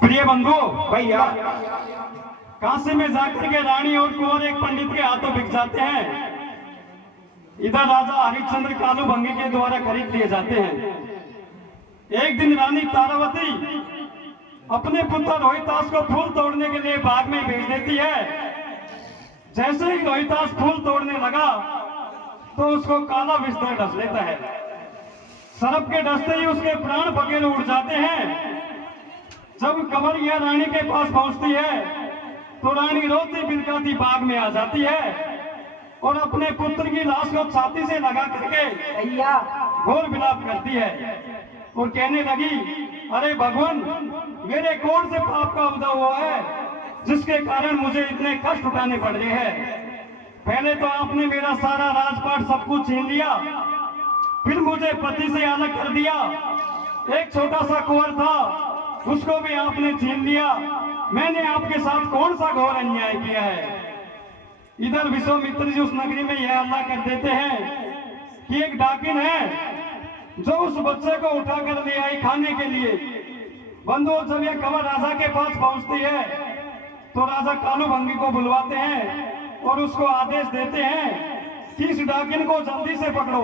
प्रिय बंधु भैया, काशी में जाकर के रानी और कुंवर एक पंडित के हाथों बिक जाते हैं। इधर राजा हरिश्चंद्र कालू भंगी के द्वारा खरीद लिए जाते हैं। एक दिन रानी तारावती अपने पुत्र रोहितास को फूल तोड़ने के लिए बाग में भेज देती है। जैसे ही रोहितास फूल तोड़ने लगा तो उसको काला विस्तर डस लेता है। सर्प के डसते ही उसके प्राण बगेल उड़ जाते हैं। जब कंवरिया रानी के पास पहुंचती है तो रानी रोती बिलखाती बाग में आ जाती है और अपने पुत्र की लाश को छाती से लगा करके घोर विलाप करती है और कहने लगी, अरे भगवान, मेरे कौन से पाप का उदय हुआ है जिसके कारण मुझे इतने कष्ट उठाने पड़ रहे हैं। पहले तो आपने मेरा सारा राजपाट सब कुछ छीन लिया, फिर मुझे पति से अलग कर दिया। एक छोटा सा कुंवर था, उसको भी आपने छीन लिया। मैंने आपके साथ कौन सा घोर अन्याय किया है। इधर विश्वामित्र जी उस नगरी में यह हल्ला कर देते हैं कि एक डाकिन है जो उस बच्चे को उठा कर ले आई खाने के लिए। बंधुओं, जब यह खबर राजा के पास पहुंचती है तो राजा कालू भंगी को बुलवाते हैं और उसको आदेश देते हैं कि इस डाकिन को जल्दी से पकड़ो।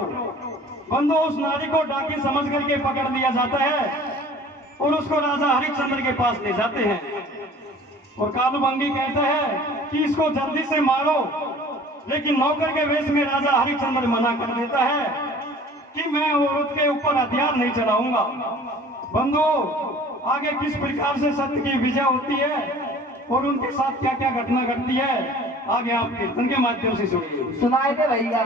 बंधुओं, उस नारी को डाकिन समझ करके पकड़ लिया जाता है और उसको राजा हरिश्चंद्र के पास ले जाते हैं। और कालू भंगी कहता है कि इसको जल्दी से मारो, लेकिन नौकर के वेश में राजा हरिश्चंद्र मना कर देता है कि मैं औरत के ऊपर हथियार नहीं चलाऊंगा। बंधुओं, आगे किस प्रकार से सत्य की विजय होती है और उनके साथ क्या क्या घटना घटती है, आगे आप कीर्तन के माध्यम से सुनिए। सुनाए थे भैया।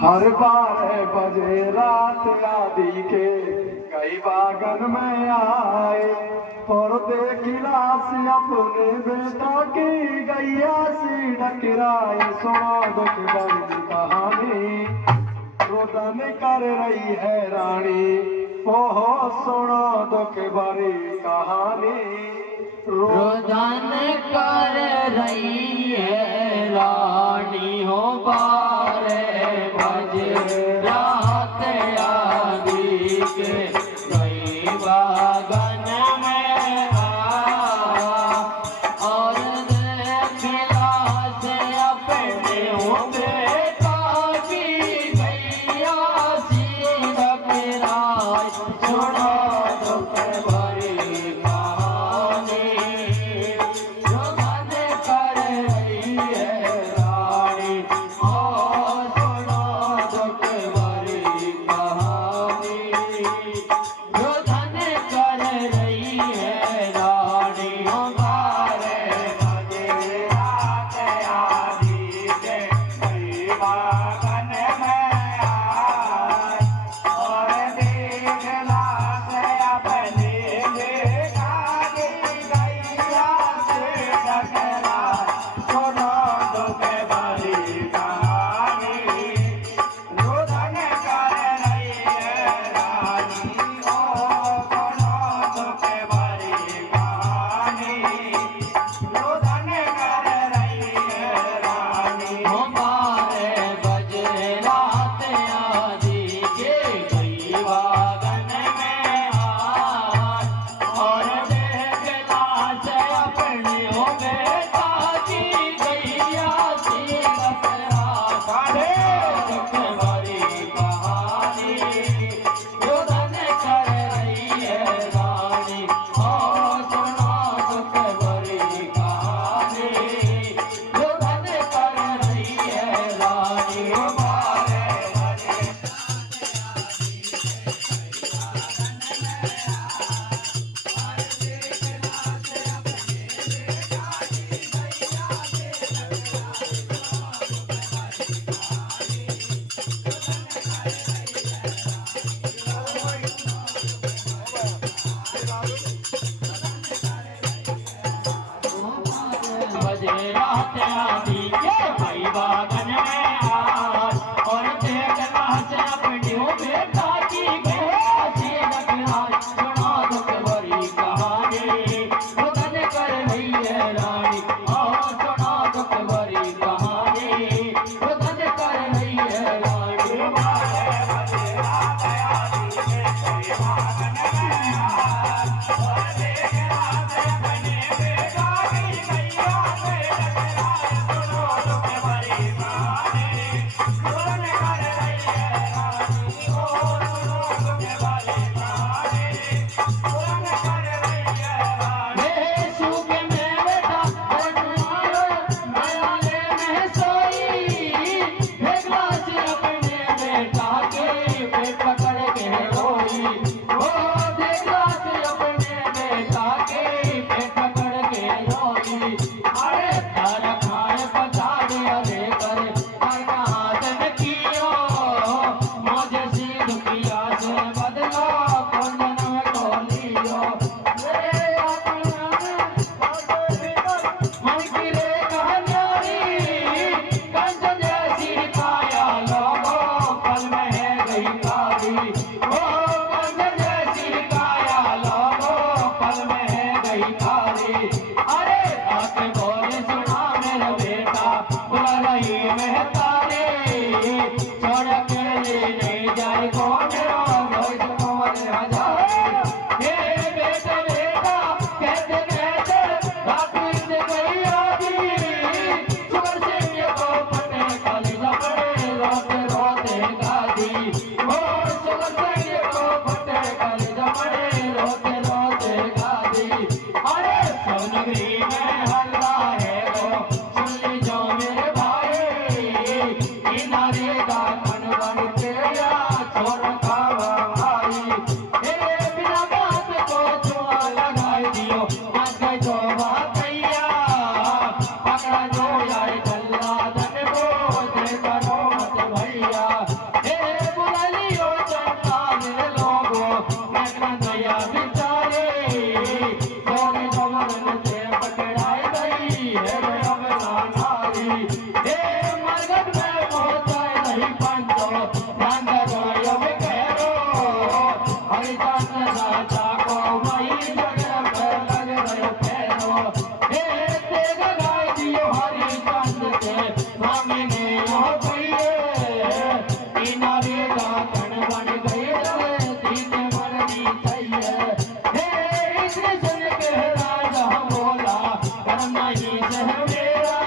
हर 12 बजे रात आदि के कई बागन में आए और देखिला से अपने बेटा की गैया सी डकराए। सुनो दुख बड़ी कहानी रोदन कर रही है रानी, ओहो सुनो दुख बड़ी कहानी रोदन कर रही है रानी हो। 12 बजे रात आदि के कई बागन में आ और देखिला से अपने बेटा की गैया सी डकराए। सुनो दुख भरी कहानी रोदन कर रही है रानी, ओ सुनो दुख भरी कहानी रोदन कर रही है रानी। 12 बजे रात आदि के कई बागन में आए और देखला से जाको वही जगह पे लग गए पैरो हे तेग गाय दियो हरिचंद के सामने हो गई नारी का कण बन गई तीन मरनी चाहिए हे कृष्ण के राजा बोला करना ही सह मेरा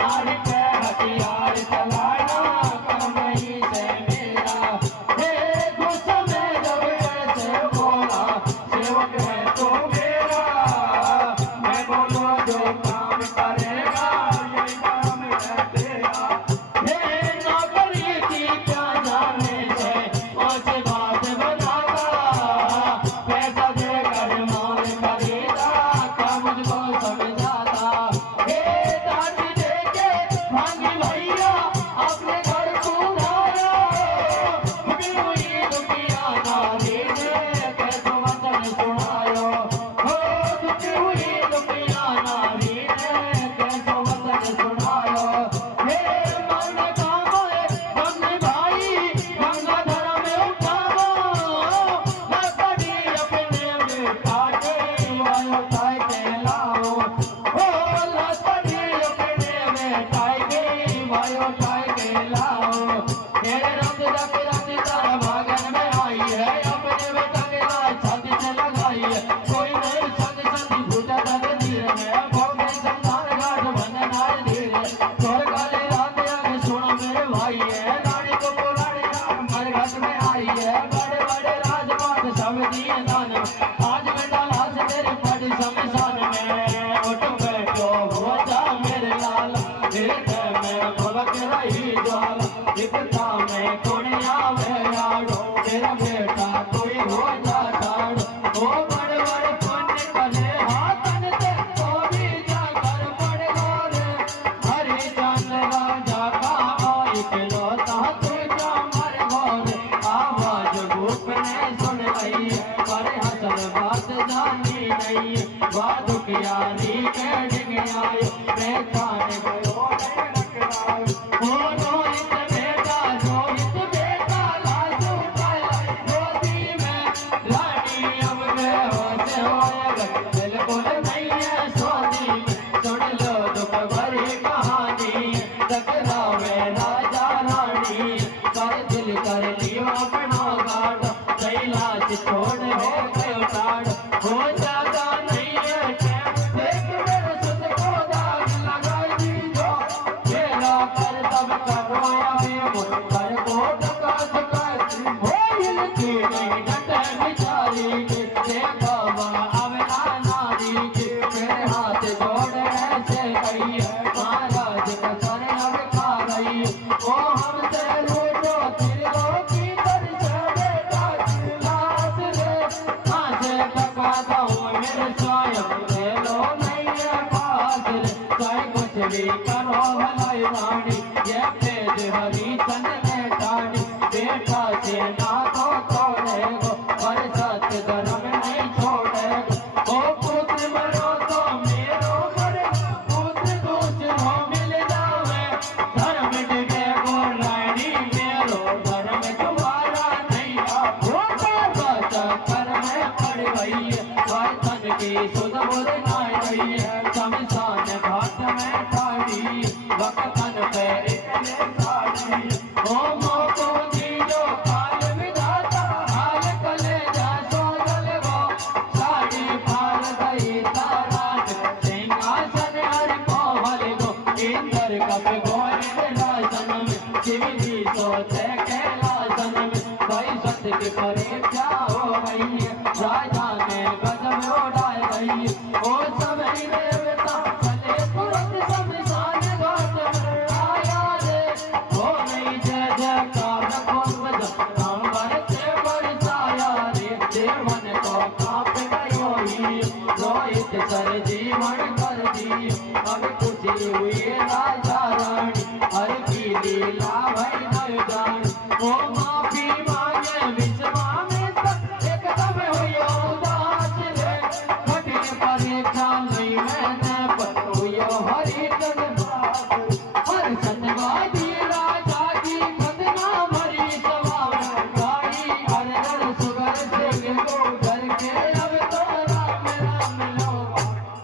नारी पे हथियार चलाना करना ही सह मेरा हे गुस्सा में जब ऐसे बोला सेवक है तो मेरा मैं बोलो जो काम करेगा यही काम है तेरा हे नौकरी की क्या जाने से उस बात बनाता पैसा देकर माल खरीदा क्या मुझको समझाता हे दादी देके भागी भैया अपने घर सुधारो हुई हुई दुखिया नारी ने कैसो वचन सुनायो हो दुखी हुई दुखिया नारी ने कैसो वचन सुनायो हे मन कामोए गंगे भाई गंगाधर में उठावो लकड़ी अपने बेटा के वायो ताई के लाओ हो लकड़ी अपने बेटा के वायो ताई के लाओ तेरे रंग रंग तारा भागन में आई है अपने बेटा के लाए छाती से लगाई है कोई नहीं संग संग भूजा तक धीरे में भोगे संसार घाट बंधन आए धीरे चोर काले रात आगे सुनो मेरे भाई है रानी को पुरानी मर घाट में आई है बड़े बड़े राजपाट सब दिए दान आज बेटा लाश तेरे पड़ी शमशान में उठ बैठो हो जा मेरे लाल हृदय में भलक रही ज्वाला दिखता में कुड़िया में आड़ो तेरा बेटा कोई हो जा ठाड़ो ओ बड़े बड़े पुण्य कले हाथन से तो भी जाकर पड़ गोरे हरिचंद राजा का इकलौता तुझा मर गोरे आवाज भूप ने सुन लई पर हसन बात जानी नहीं बात कियारी के डिग आए पहचान गयो रखनायो ओ रोहित बेटा लाजू पाया गोदी में रानी अब मैं होते होए बिल्कुल नहीं है सोनी में सुन लो दुख भरी कहानी टकरावे राजा रानी कर दिल कर लियो अपना गाड़ कैलाश छोड़ हो गयो टाड़ हो जाता नहीं है चैन देख मेरे सुत को दाग लगाई दीजो मेरा कर तब करोया में कर कोट का सुखाती हो हिलती नहीं डटे बिचारी के देखो अवला नारी के मेरे हाथ जोड़ ऐसे कही महाराज का सर अब खा गई ओ हमसे रूठो तिलो की दर से बेटा की लाश रे हाथे टका दो मेरे स्वयं ले लो नहीं है पास रे चाहे कुछ भी करो भलाई रानी ये तेज हरिचंद ने टानी बेटा से ना तो तोड़ेगो पर सत्य धर्म नहीं छोड़ेगो ओ पुत्र मरो तो मेरो मरे पुत्र दूसरो मिल जावे धर्म डिगे गो रानी मेरो धर्म तुम्हारा नहीं हो चक्कर में पड़ गई है तन की सुध बुध नाई गई है शमशान घाट में ठाड़ी वक्तन पे इतने साड़ी ओ मोको दीजो काल विधाता हाल कले जा सो गलगो साड़ी पार गई ताराट सिंहासन हर को हलगो इंद्र कप गोरे लासन में शिवजी सोते कैलासन में भाई सत्य की परीक्षा हो गई है राजा ने गजब उड़ाई गई ओ सब ही देवता चले तुरंत शमशान घाट में आया रे हो नहीं जय जयकार खोल सांबर से बरसाया रे देवन को कांप गयो ही रोहित सर जीवन कर दी अब खुशी हुई राजा रानी हर की लीला भई न जान ओ माफी मांगे विश्वा में एकदम हुई उदास रे कठिन परीक्षा नहीं मैंने पतोयो हरिचंद हर सतवादी राजा की खतना भरी सभा में गाई हर सुगर से करके अब तो राम राम लो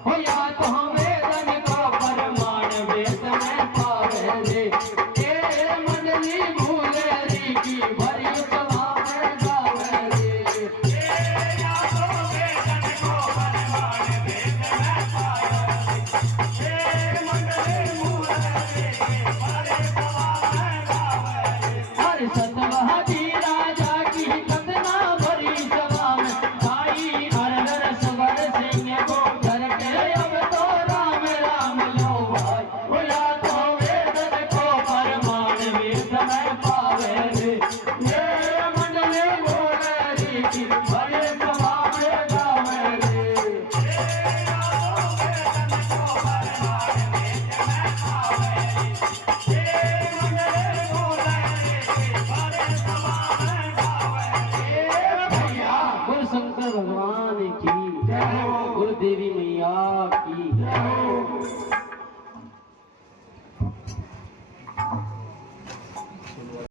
हो या तो वेदन को परमाण वेद में पावे रे ये मंडली भूलेरी की भरी सभा में गावे रे या तो वेदन को परमाण वेद में पावे रे ये मंडली भूलेरी की भरी सभा में गावे रे हर सतवादी राजा की कतना भरी सभा में भाई हर हर सवर सिंह को करके अब तो राम राम लो भाई बोला तो वेदन को परमाण वेद में पावे रे ये मंडली भूलेरी की भरी सभा में गावे रे बोल शंकर भगवान की जय हो, गुरु देवी मैया की जय हो।